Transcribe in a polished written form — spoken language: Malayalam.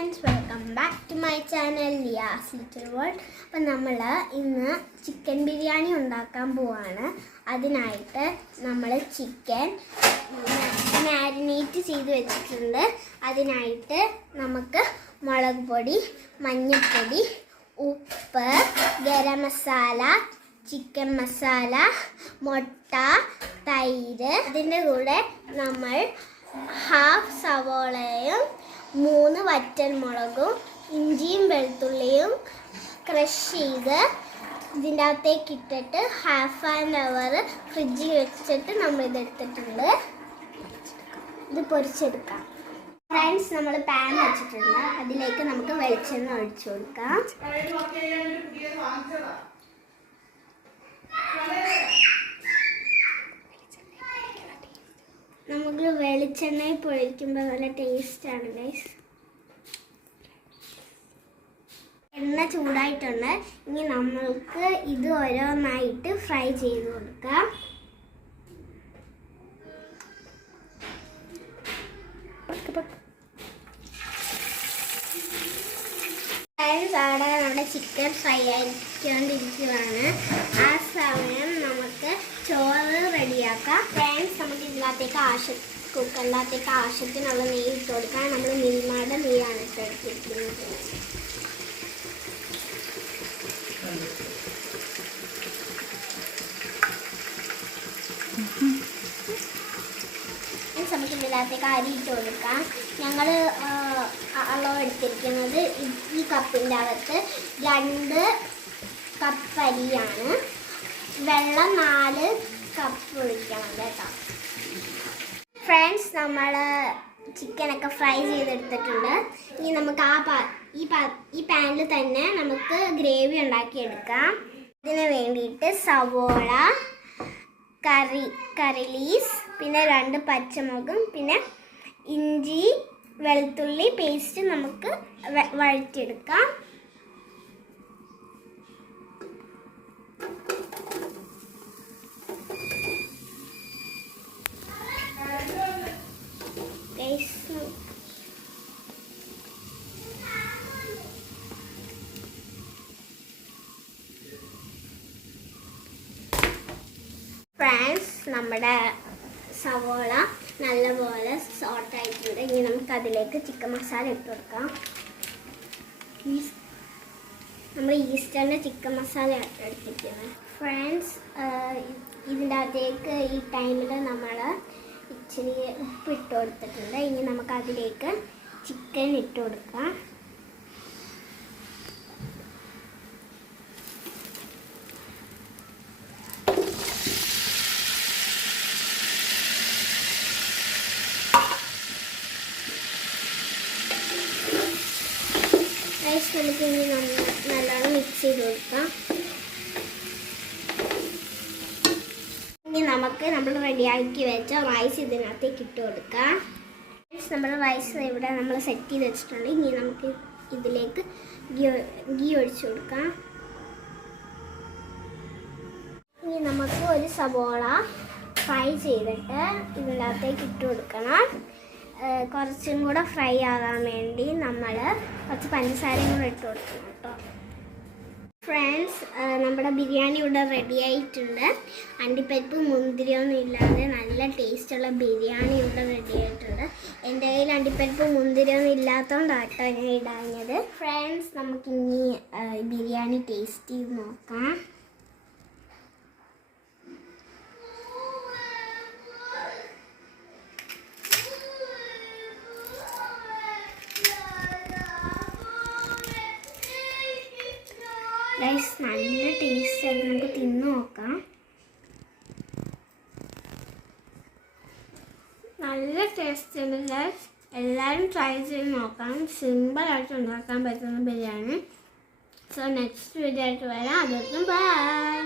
friends, welcome back to my channel Lia's Little World. അപ്പോൾ നമ്മൾ ഇന്ന് ചിക്കൻ ബിരിയാണി ഉണ്ടാക്കാൻ പോവാണ്. അതിനായിട്ട് നമ്മൾ ചിക്കൻ മാരിനേറ്റ് ചെയ്ത് വെച്ചിട്ടുണ്ട്. അതിനായിട്ട് നമുക്ക് മുളക് പൊടി, മഞ്ഞൾപ്പൊടി, ഉപ്പ്, ഗരം മസാല, ചിക്കൻ മസാല, മുട്ട, തൈര്, അതിൻ്റെ കൂടെ നമ്മൾ ഹാഫ് സവോളയും 3 വറ്റൽമുളകും ഇഞ്ചിയും വെളുത്തുള്ളിയും ക്രഷ് ചെയ്ത് ഇതിൻ്റെ അകത്തേക്ക് ഇട്ടിട്ട് ഹാഫ് ആൻ അവർ ഫ്രിഡ്ജിൽ വെച്ചിട്ട് നമ്മൾ ഇതെടുത്തിട്ടുണ്ട്. ഇത് പൊരിച്ചെടുക്കാം. ഫ്രണ്ട്സ്, നമ്മൾ പാൻ വെച്ചിട്ടുണ്ട്. അതിലേക്ക് നമുക്ക് വെളിച്ചെണ്ണ ഒഴിച്ചു കൊടുക്കാം. നമുക്ക് വെളിച്ചെണ്ണയിൽ പൊഴിക്കുമ്പോൾ നല്ല ടേസ്റ്റാണ് ഗൈസ്. എണ്ണ ചൂടായിട്ടുണ്ട്. ഇനി നമ്മൾക്ക് ഇത് ഓരോന്നായിട്ട് ഫ്രൈ ചെയ്ത് കൊടുക്കാം. അവിടെ നമ്മുടെ ചിക്കൻ ഫ്രൈ ആയിക്കൊണ്ടിരിക്കുകയാണ്. ആ സമയം നമുക്ക് ചോറ് റെഡിയാക്കാം. ഫ്രണ്ട്സ്, നമുക്ക് ഇതിനകത്തേക്ക് കുക്കറിനകത്തേക്ക് ആവശ്യത്തിനുള്ള നെയ്യ് ഇട്ട് കൊടുക്കാം. നമ്മൾ മിൽമയുടെ നെയ്യാണ് ഇട്ട് എടുത്തിരിക്കുന്നത്. നമുക്ക് ഇതിനകത്തേക്ക് അരി ഇട്ട് കൊടുക്കാം. ഞങ്ങൾ അളവ് എടുത്തിരിക്കുന്നത് ഈ കപ്പിൻ്റെ അകത്ത് 2 കപ്പ് അരിയാണ്. വെള്ളം 4 കപ്പ് ഒഴിക്കണം കേട്ടോ. ഫ്രണ്ട്സ്, നമ്മൾ ചിക്കനൊക്കെ ഫ്രൈ ചെയ്തെടുത്തിട്ടുണ്ട്. ഇനി നമുക്ക് ഈ പാനിൽ തന്നെ നമുക്ക് ഗ്രേവി ഉണ്ടാക്കിയെടുക്കാം. ഇതിന് വേണ്ടിയിട്ട് സവോള, കറി ലീവ്സ്, പിന്നെ 2 പച്ചമുളകും, പിന്നെ ഇഞ്ചി വെളുത്തുള്ളി പേസ്റ്റ് നമുക്ക് വഴറ്റിയെടുക്കാം. ഫ്രണ്ട്സ്, നമ്മുടെ സവോള നല്ലപോലെ സോട്ട് ആയിട്ടുണ്ട്. ഇനി നമുക്ക് അതിലേക്ക് ചിക്കൻ മസാല ഇട്ട് കൊടുക്കാം. നമ്മൾ ഈസ്റ്ററിൻ്റെ ചിക്കൻ മസാല എടുത്തിരിക്കുന്നത്. ഫ്രണ്ട്സ്, ഇതിൻ്റെ അകത്തേക്ക് ഈ ടൈമിൽ നമ്മൾ ഇച്ചിരി ഉപ്പ് ഇട്ട് കൊടുത്തിട്ടുണ്ട്. ഇനി നമുക്ക് അതിലേക്ക് ചിക്കൻ ഇട്ട് കൊടുക്കാം. നമുക്ക് ഇനി നല്ലോണം മിക്സ് ചെയ്ത് കൊടുക്കാം. ഇനി നമുക്ക് നമ്മൾ റെഡിയാക്കി വെച്ച റൈസ് ഇതിനകത്തേക്ക് ഇട്ട് കൊടുക്കാം. നമ്മൾ റൈസ് ഇവിടെ നമ്മൾ സെറ്റ് ചെയ്ത് വെച്ചിട്ടുണ്ട്. ഇനി നമുക്ക് ഇതിലേക്ക് ഗീ ഒഴിച്ചു കൊടുക്കാം. ഇനി നമുക്ക് ഒരു സവോള ഫ്രൈ ചെയ്തിട്ട് ഇതിനകത്തേക്ക് ഇട്ട് കൊടുക്കണം. കുറച്ചും കൂടെ ഫ്രൈ ആകാൻ വേണ്ടി നമ്മൾ കുറച്ച് പഞ്ചസാരയും കൂടെ ഇട്ട് കൊടുക്കണം കേട്ടോ. ഫ്രണ്ട്സ്, നമ്മുടെ ബിരിയാണി ഇവിടെ റെഡി ആയിട്ടുണ്ട്. അണ്ടിപ്പരിപ്പ് മുന്തിരിയൊന്നും ഇല്ലാതെ നല്ല ടേസ്റ്റുള്ള ബിരിയാണി ഇവിടെ റെഡി ആയിട്ടുണ്ട്. എൻ്റെ കയ്യിൽ അണ്ടിപ്പരിപ്പ് മുന്തിരിയൊന്നും ഇല്ലാത്തതുകൊണ്ടാണ് കേട്ടോ ഞാൻ ഇടാഞ്ഞത്. ഫ്രണ്ട്സ്, നമുക്കിനി ബിരിയാണി ടേസ്റ്റ് ചെയ്ത് നോക്കാം. ഗൈസ്, നല്ല ടേസ്റ്റ് ആയിട്ട് നമുക്ക് തിന്ന് നോക്കാം. നല്ല ടേസ്റ്റ് ഉണ്ട് ഗൈസ്. എല്ലാവരും ട്രൈ ചെയ്ത് നോക്കാം. സിമ്പിളായിട്ട് ഉണ്ടാക്കാൻ പറ്റുന്ന ബിരിയാണി. സോ നെക്സ്റ്റ് വീഡിയോ ആയിട്ട് വരാം. അതൊക്കെ ബൈ.